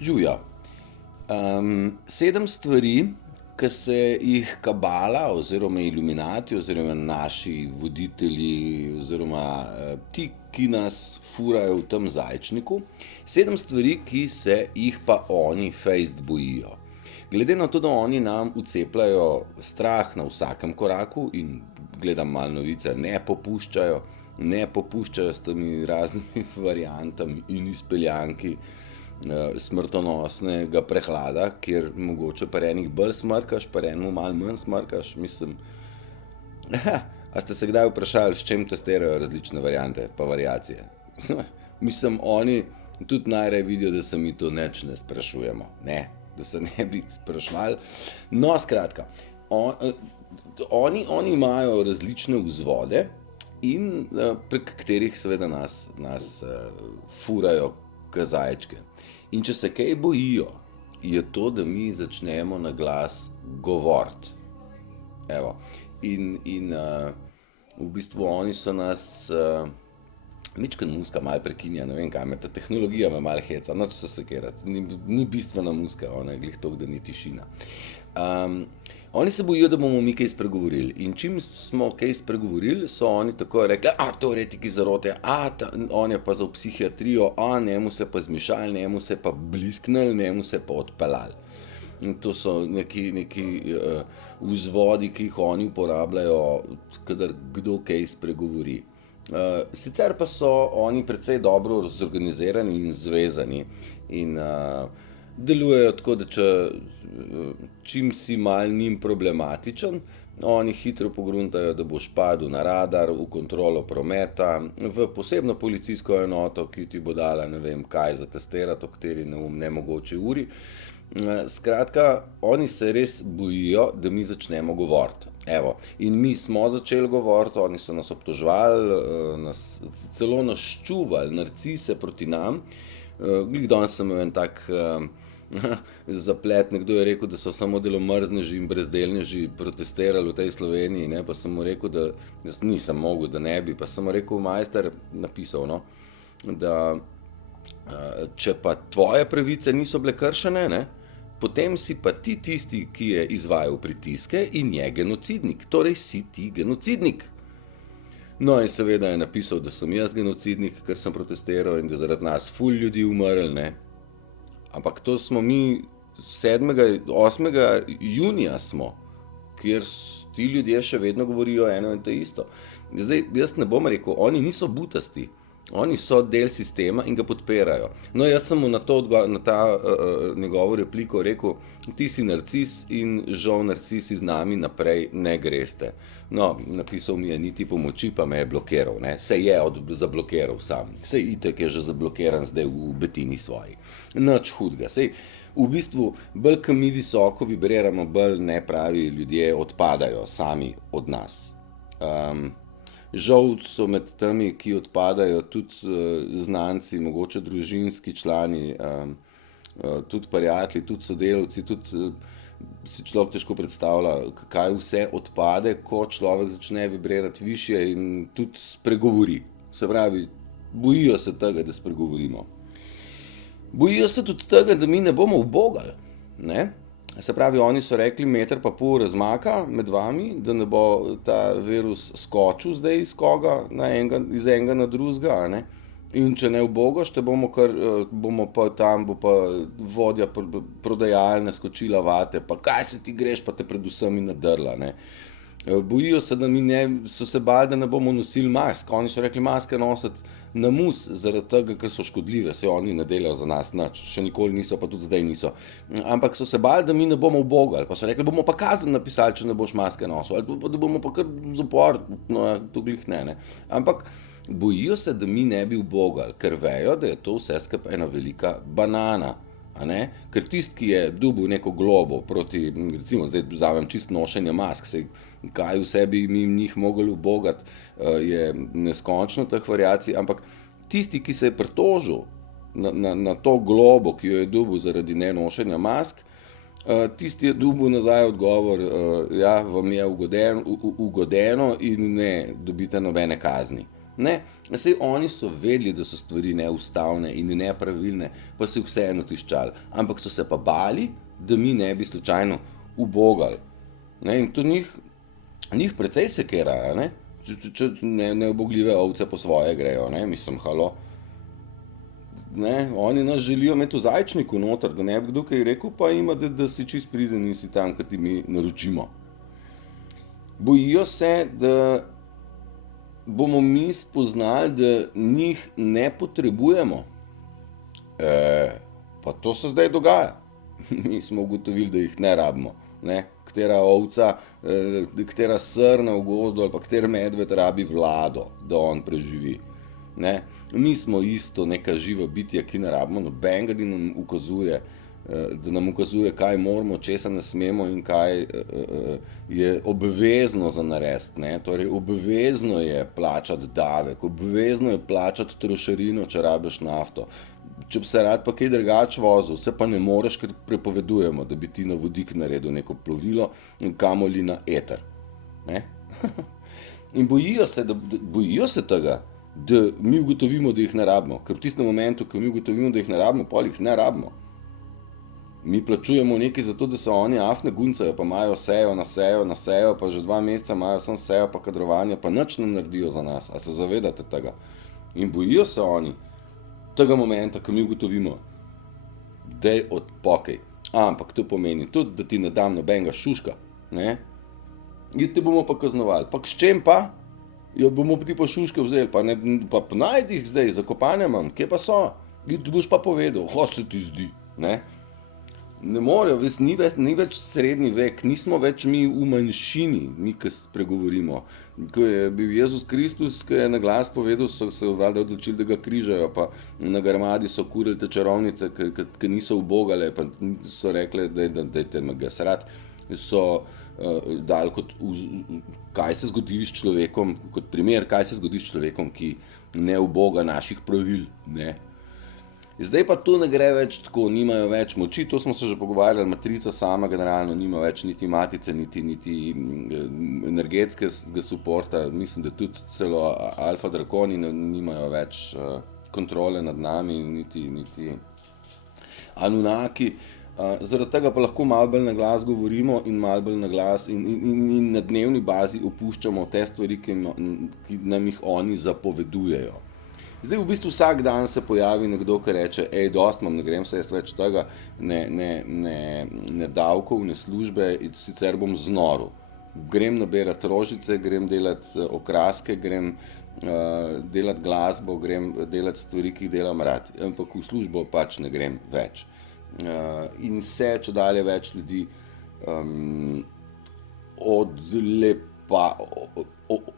Živjo. 7 stvari, ki se jih kabala oziroma iluminati oziroma naši voditelji oziroma ti, ki nas furajo v tem zajčniku, 7 stvari, ki se jih pa oni fejst bojijo. Glede na to, da oni nam vcepljajo strah na vsakem koraku in gledam malo novice, ne popuščajo s temi raznimi variantami in izpeljanki smrtonosnega prehlada, kjer mogoče pri enih bolj smrkaš, pri enem malo manj smrkaš, mislim. A ste se kdaj vprašali, s čem testirajo različne variante pa variacije? Mislim, oni tudi najraje vidijo, da se mi to nič ne sprašujemo, ne, da se ne bi sprašvali. No, skratka, oni imajo različne vzvode in prek katerih seveda nas furajo kazajčke. In če se kaj bojijo, je to, da mi začnemo na glas govoriti. Evo. In v bistvu oni so nas, mičken muska malo prekinja, ne vem kaj, ta tehnologija me malo heca, noč se sekirati, ni bistvena muska, ona je glih toliko, da ni tišina. Oni se bojijo, da bomo mi kaj spregovorili. In čim smo kaj spregovorili, so oni tako rekli, teoretiki zarote, on je pa za psihiatrijo, njemu se pa zmišali, njemu se pa blisknili, njemu se pa odpeljali. In to so neki vzvodi, ki jih oni uporabljajo, kadar kdo kaj spregovori. Sicer pa so oni precej dobro zorganizirani in zvezani in delujejo tako, da čim si mal njim problematičen, oni hitro pogruntajo, da boš padel na radar, v kontrolo prometa, v posebno policijsko enoto, ki ti bo dala ne vem kaj zatestirati, o kateri nemogoči uri. Skratka, oni se res bojijo, da mi začnemo govoriti. Evo, in mi smo začeli govoriti, oni so nas obtoževali, celo naščuvali, narcise proti nam. Glih danes sem imel en tak zaplet, nekdo je rekel, da so samo delomrzneži in brezdelneži protestirali v tej Sloveniji, ne, pa sem mu rekel, da jaz nisem mogel, da ne bi, pa sem mu rekel, majster, napisal, no, da če pa tvoje pravice niso bile kršene, ne, potem si pa ti tisti, ki je izvajal pritiske in je genocidnik, torej si ti genocidnik. No in seveda je napisal, da sem jaz genocidnik, ker sem protestiral in da zaradi nas ful ljudi umrl, ne. Ampak to smo mi 8. junija smo, kjer ti ljudje še vedno govorijo eno in to isto. Zdaj, jaz ne bom rekel, oni niso butasti, oni so del sistema in ga podpirajo. No, jaz sem mu na ta njegovo repliko rekel, ti si narcis in žal narcisi z nami naprej ne greste. No, napisal mi je niti pomoči, pa me je blokiral, ne. Se je zablokiral sam, sej itak je že zablokiran zdaj v betini svoji. Nič hudega, sej v bistvu bolj, ko mi visoko vibriramo, bolj nepravi ljudje odpadajo sami od nas. Žal so med temi, ki odpadajo, tudi znanci, mogoče družinski člani, tudi prijatelji, tudi sodelavci, tudi si človek težko predstavlja, kaj vse odpade, ko človek začne vibrirati višje in tudi spregovori. Se pravi, bojijo se tega, da spregovorimo. Bojijo se tudi tega, da mi ne bomo ubogali, ne? Se pravi, oni so rekli 1,5 metra razmaka med vami, da ne bo ta virus skočil zdaj iz koga, iz enega na drugega, ne? In če ne ubogaš, te bomo pa tam, bo pa vodja prodajalne skočila vate, pa kaj se ti greš, pa te predvsem in nadrla, ne? Bojijo se, so se bali, da ne bomo nosili mask. Oni so rekli, maske nositi na mus, zaradi tega, ker so škodljive, se oni ne delajo za nas nič, še nikoli niso, pa tudi zdaj niso. Ampak so se bali, da mi ne bomo ubogali, pa so rekli, bomo pa kazen napisali, če ne boš maske nosil, ali da bomo pa kar zapor, no, to glih ne. Ampak bojijo se, da mi ne bi ubogali, ker vejo, da je to vse skupaj ena velika banana. Ker tisti, ki je dobil neko globo proti, recimo zdaj vzamem čisto nošenje mask, kaj vse bi mi njih mogli ubogati, je neskončno teh variacij, ampak tisti, ki se je pritožil na to globo, ki jo je dobil zaradi nenošenja mask, tisti je dobil nazaj odgovor, ja, vam je ugodeno in ne dobite nobene kazni. Ne, saj oni so vedeli, da so stvari neustavne in nepravilne, pa so jih vseeno tiščali. Ampak so se pa bali, da mi ne bi slučajno ubogali. Ne, in to njih precej sekera, ne? Če neobogljive ovce po svoje grejo, ne? Mislim, halo. Ne, oni nas želijo imeti v zajčniku noter, da ne bi kdo kaj rekel, pa ima, da si čist pride, nisi tam, kad ti mi naročimo. Bojijo se, da bomo mi spoznali, da njih ne potrebujemo. Pa to se zdaj dogaja. Mi smo ugotovili, da jih ne rabimo. Ne? Katera ovca, katera srna v gozdu ali pa katera medved rabi vlado, da on preživi. Ne? Mi smo isto neka živa bitja, ki ne rabimo nobenega, da nam ukazuje, kaj moramo, česa ne smemo in kaj je obvezno za narediti. Ne? Torej, obvezno je plačati davek, obvezno je plačati trošarino, če rabiš nafto. Če bi se rad pa kaj drugače vozil, se pa ne moreš, ker prepovedujemo, da bi ti na vodik naredil neko plovilo in kamoli na eter. Ne? In bojijo se tega, da mi ugotovimo, da jih ne rabimo. Ker v tistem momentu, ko mi ugotovimo, da jih ne rabimo, pol jih ne rabimo. Mi plačujemo nekaj za to, da se oni afne guncajo, pa imajo sejo na sejo, pa že 2 meseca imajo sem sejo pa kadrovanje, pa nič ne naredijo za nas. A se zavedate tega? In bojijo se oni tega momenta, ko mi ugotovimo, dej odpokej. Ampak to pomeni tudi, da ti ne dam nobenega šuška. Ne? In te bomo pa kaznovali. Pa s čem pa? Jo bomo ti pa šuške vzeli, pa najdi jih zdaj, zakopane imam, kje pa so? In ti boš pa povedal, se ti zdi. Ne? Ne morejo, ni več srednji vek, nismo več mi v manjšini, mi, ki spregovorimo. Ko je bil Jezus Kristus, ki je na glas povedal, so se valjda odločili, da ga križajo, pa na Grmadi so kurili te čarovnice, ki niso ubogale, pa so rekli, dajte me ga srat. So dali kaj se zgodi s človekom, kot primer, kaj se zgodi s človekom, ki ne uboga naših pravil, ne. Zdaj pa to ne gre več tako, nimajo več moči, to smo se že pogovarjali, matrica sama generalno nima več niti matice, niti energetskega suporta, mislim, da tudi celo alfa drakoni nimajo več kontrole nad nami, niti Anunnaki. Zaradi tega pa lahko malo bolj na glas govorimo in malo bolj na glas in na dnevni bazi opuščamo te stvari, ki nam jih oni zapovedujejo. Zdaj v bistvu vsak dan se pojavi nekdo, ki reče, dost imam, ne grem se jaz več tega, ne davkov, ne službe, sicer bom znoril. Grem nabirati rožice, grem delati okraske, grem delati glasbo, grem delati stvari, ki jih delam rad, ampak v službo pač ne grem več. In se čedalje več ljudi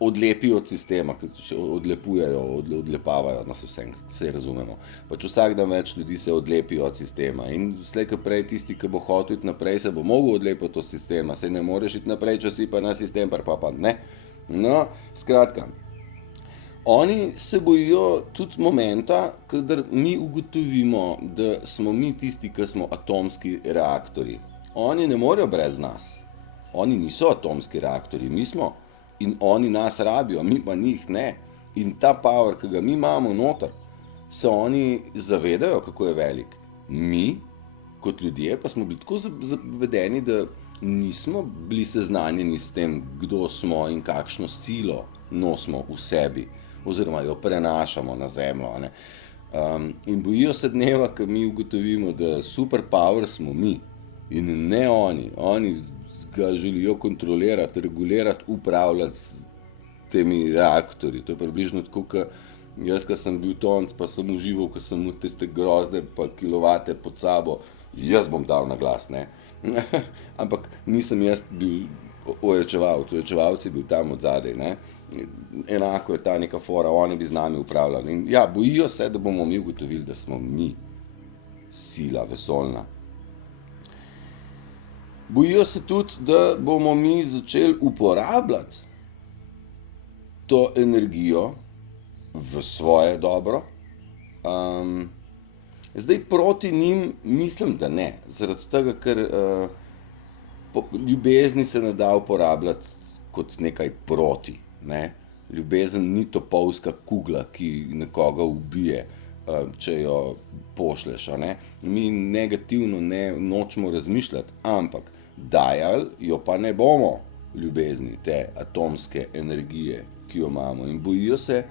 odlepi od sistema, odlepujejo, odlepavajo, nas vsem, se razumemo. Pač vsak dan več ljudi se odlepi od sistema in slej ko prej tisti, ki bo hotel iti naprej, se bo mogel odlepiti od sistema, saj ne moreš iti naprej, če si pa na sistem pa ne. No, skratka, oni se bojijo tudi momenta, kadar mi ugotovimo, da smo mi tisti, ki smo atomski reaktorji. Oni ne morejo brez nas. Oni niso atomski reaktorji, mi smo. In oni nas rabijo, mi pa njih ne. In ta power, ki ga mi imamo noter, se oni zavedajo, kako je velik. Mi, kot ljudje, pa smo bili tako zavedeni, da nismo bili seznanjeni s tem, kdo smo in kakšno silo nosimo v sebi, oziroma jo prenašamo na zemljo. Ne? In bojijo se dneva, ko mi ugotovimo, da superpower smo mi in ne oni. Oni ga želijo kontrolirati, regulirati, upravljati s temi reaktorji. To je približno tako, kot jaz, ko sem bil tonc, pa sem užival, ko sem imel tiste grozde pa kilovate pod sabo, jaz bom dal na glas, ne. Ampak nisem jaz bil ojačevalc je bil tam od zadaj, ne. Enako je ta neka fora, oni bi z nami upravljali. In ja, bojijo se, da bomo mi ugotovili, da smo mi sila vesoljna. Bojijo se tudi, da bomo mi začeli uporabljati to energijo v svoje dobro. Zdaj proti njim mislim, da ne. Zaradi tega, ker ljubezni se ne da uporabljati kot nekaj proti. Ne? Ljubezen ni topovska kugla, ki nekoga ubije, če jo pošleš, a ne. Mi negativno nočemo razmišljati, ampak dajali jo pa ne bomo ljubezni, te atomske energije, ki jo imamo. In bojijo se,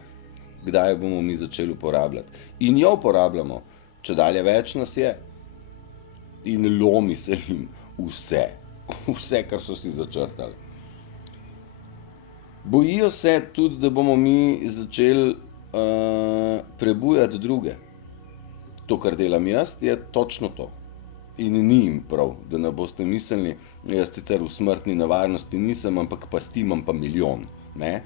kdaj jo bomo mi začeli uporabljati. In jo uporabljamo, čedalje več nas je. In lomi se jim vse, kar so si začrtali. Bojijo se tudi, da bomo mi začeli prebujati druge. To, kar delam jaz, je točno to. In ni jim prav, da ne boste mislili, jaz sicer v smrtni nevarnosti nisem, ampak pasti imam pa milijon. Ne?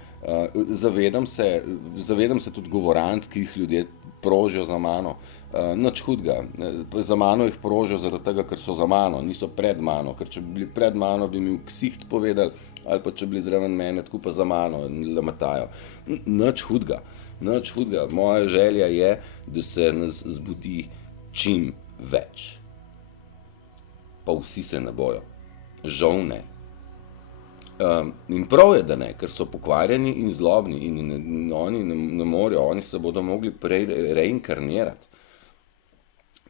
Zavedam se tudi govoranc, ki jih ljudje prožijo za mano. Nič hudega. Za mano jih prožijo zaradi tega, ker so za mano, niso pred mano. Ker če bi bili pred mano, bi mi v ksiht povedali, ali pa če bi bili zraven mene, tako pa za mano lametajo. Nič hudega. Moja želja je, da se nas zbudi čim več. Pa vsi se ne bojo. Žal ne. In prav je, da ne, ker so pokvarjeni in zlobni in oni ne morejo, oni se bodo mogli prej reinkarnirati.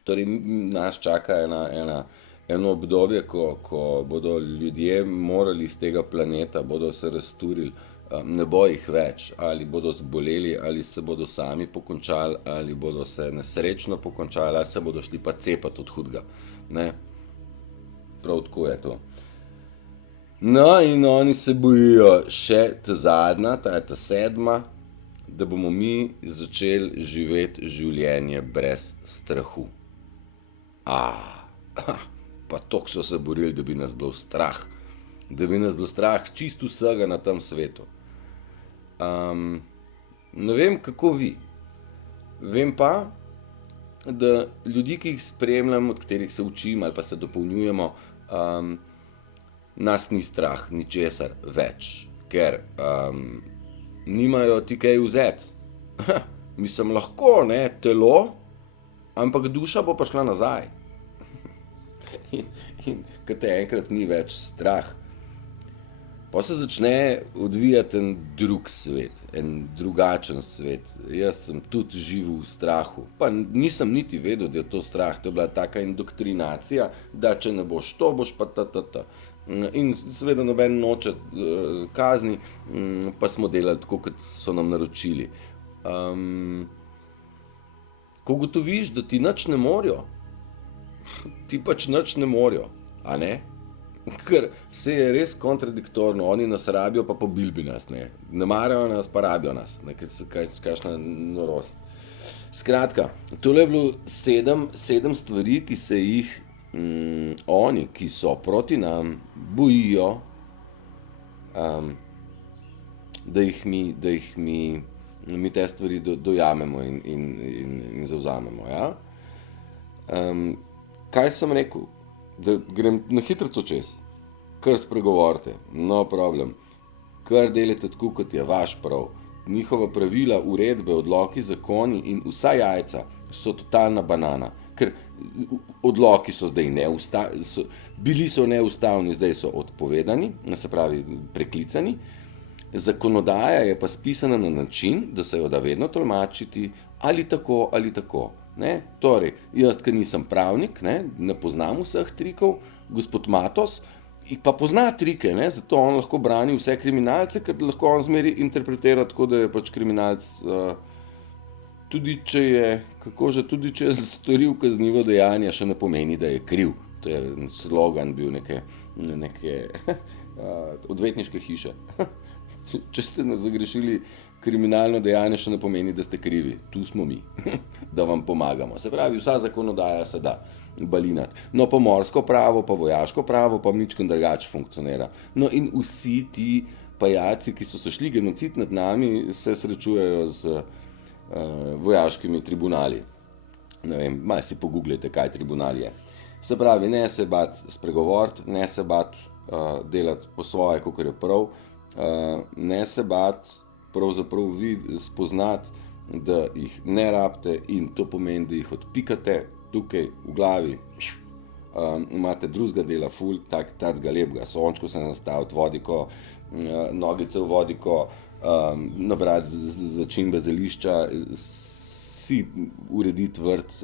Torej, nas čaka eno obdobje, ko bodo ljudje morali iz tega planeta, bodo se razturili, ne bo jih več, ali bodo zboleli, ali se bodo sami pokončali, ali bodo se nesrečno pokončali, ali se bodo šli pa cepati od hudega. Ne? Prav tako je to. No, in oni se bojijo še ta zadnja, ta sedma, da bomo mi začeli živeti življenje brez strahu. Pa toliko so se borili, da bi nas bilo strah. Da bi nas bilo strah čisto vsega na tem svetu. Ne vem, kako vi. Vem pa, da ljudi, ki jih spremljam, od katerih se učim ali pa se dopolnjujemo, nas ni strah ničesar več, ker nimajo ti kaj vzeti. Mislim, lahko, ne, telo, ampak duša bo pa šla nazaj. In ko te enkrat ni več strah, pa se začne odvijati en drug svet, en drugačen svet. Jaz sem tudi živel v strahu, pa nisem niti vedel, da je to strah. To je bila taka indoktrinacija, da če ne boš to, boš pa ta. In seveda noben noče kazni, pa smo delali tako, kot so nam naročili. Ko ugotoviš, da ti nič ne morejo, ti pač nič ne morejo, a ne? Ker se je res kontradiktorno, oni nas rabijo, pa pobil bi nas, ne. Ne marajo nas, pa rabijo nas, ne, kakšna norost. Skratka, tole je bilo 7 stvari, ki se jih oni, ki so proti nam, bojijo, da jih mi te stvari dojamemo in zavzamemo, ja. Kaj sem rekel? Da grem na hitrico čez, kar spregovorite, no problem, kar delite tako, kot je vaš prav. Njihova pravila, uredbe, odloki, zakoni in vsa jajca so totalna banana, ker odloki so zdaj bili so neustavni, zdaj so odpovedani, se pravi preklicani, zakonodaja je pa spisana na način, da se jo da vedno tolmačiti ali tako ali tako. Ne? Torej, jaz, ki nisem pravnik, ne poznam vseh trikov, gospod Matos pa pozna trike, ne? Zato on lahko brani vse kriminalce, ker lahko on zmeri interpretira tako, da je pač kriminalc, tudi če je storil kaznivo dejanje, še ne pomeni, da je kriv. To je slogan bil neke odvetniške hiše. Če ste nas zagrešili kriminalno dejanje, še ne pomeni, da ste krivi. Tu smo mi, da vam pomagamo. Se pravi, vsa zakonodaja se da balinati. No, pa morsko pravo, pa vojaško pravo, pa ničkrat drugače funkcionira. No, in vsi ti pajaci, ki so se šli genocid nad nami, se srečujejo z vojaškimi tribunali. Ne vem, malo si pogooglejte, kaj tribunal je. Se pravi, ne se bati spregovoriti, ne se bati delati po svoje, kakor je prav, ne se bati pravzaprav vi spoznati, da jih ne rabite, in to pomeni, da jih odpikate tukaj v glavi. Imate drugega dela ful, takega lepega, sončko se nastaviti, vodiko, nogice v vodiko, nabrati začimbe zelišča, si urediti vrt,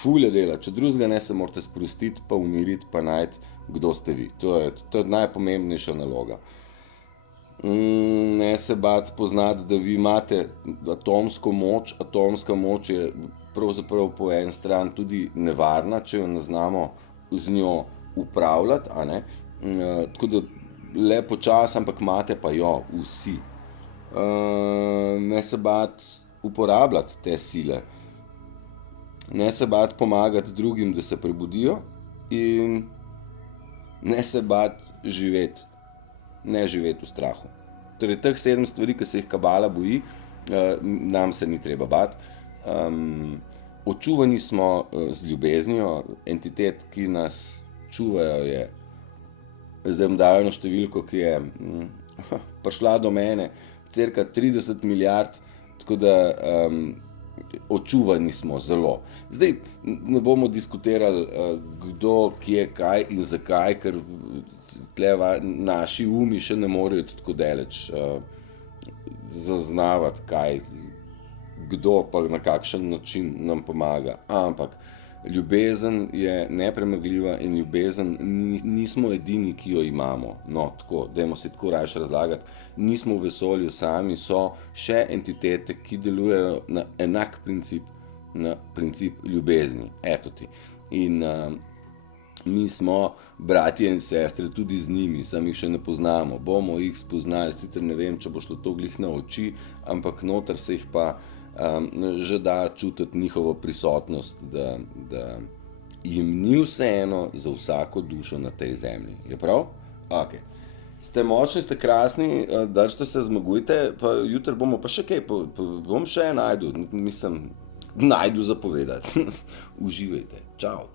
fulje dela, če drugega ne, se morate sprostiti, pa umiriti, pa najti, kdo ste vi. To je najpomembnejša naloga. Ne se bati spoznati, da vi imate atomsko moč. Atomska moč je pravzaprav po eni strani tudi nevarna, če jo ne znamo z njo upravljati, a ne. Tako da le počasi, ampak imate pa jo vsi. Ne se bati uporabljati te sile. Ne se bati pomagati drugim, da se prebudijo, in ne se bati živeti. Ne živeti v strahu. Torej, teh 7 stvari, ki se jih kabala boji, nam se ni treba bati. Očuvani smo z ljubeznijo, entitet, ki nas čuvajo, je, zdaj bom dal eno številko, ki je prišla do mene, cirka 30 milijard, tako da očuvani smo zelo. Zdaj ne bomo diskutirali, kdo, kje, kaj in zakaj, ker tle naši umi še ne morejo tako daleč zaznavati, kaj, kdo pa na kakšen način nam pomaga. Ampak ljubezen je nepremagljiva in ljubezen nismo edini, ki jo imamo. No, tako, dajmo si tako rajši razlagati. Nismo v vesolju sami, so še entitete, ki delujejo na enak princip, na princip ljubezni. Eto ti. In mi smo bratje in sestre tudi z njimi, sam jih še ne poznamo. Bomo jih spoznali, sicer ne vem, če bo šlo to glih na oči, ampak noter se jih pa že da čutiti njihovo prisotnost, da jim ni vseeno za vsako dušo na tej zemlji. Je prav? Ok. Ste močni, ste krasni, držite se, zmagujte, pa jutri bomo pa še kaj, bom še najdu, mislim, najdu zapovedati. Uživajte. Čau.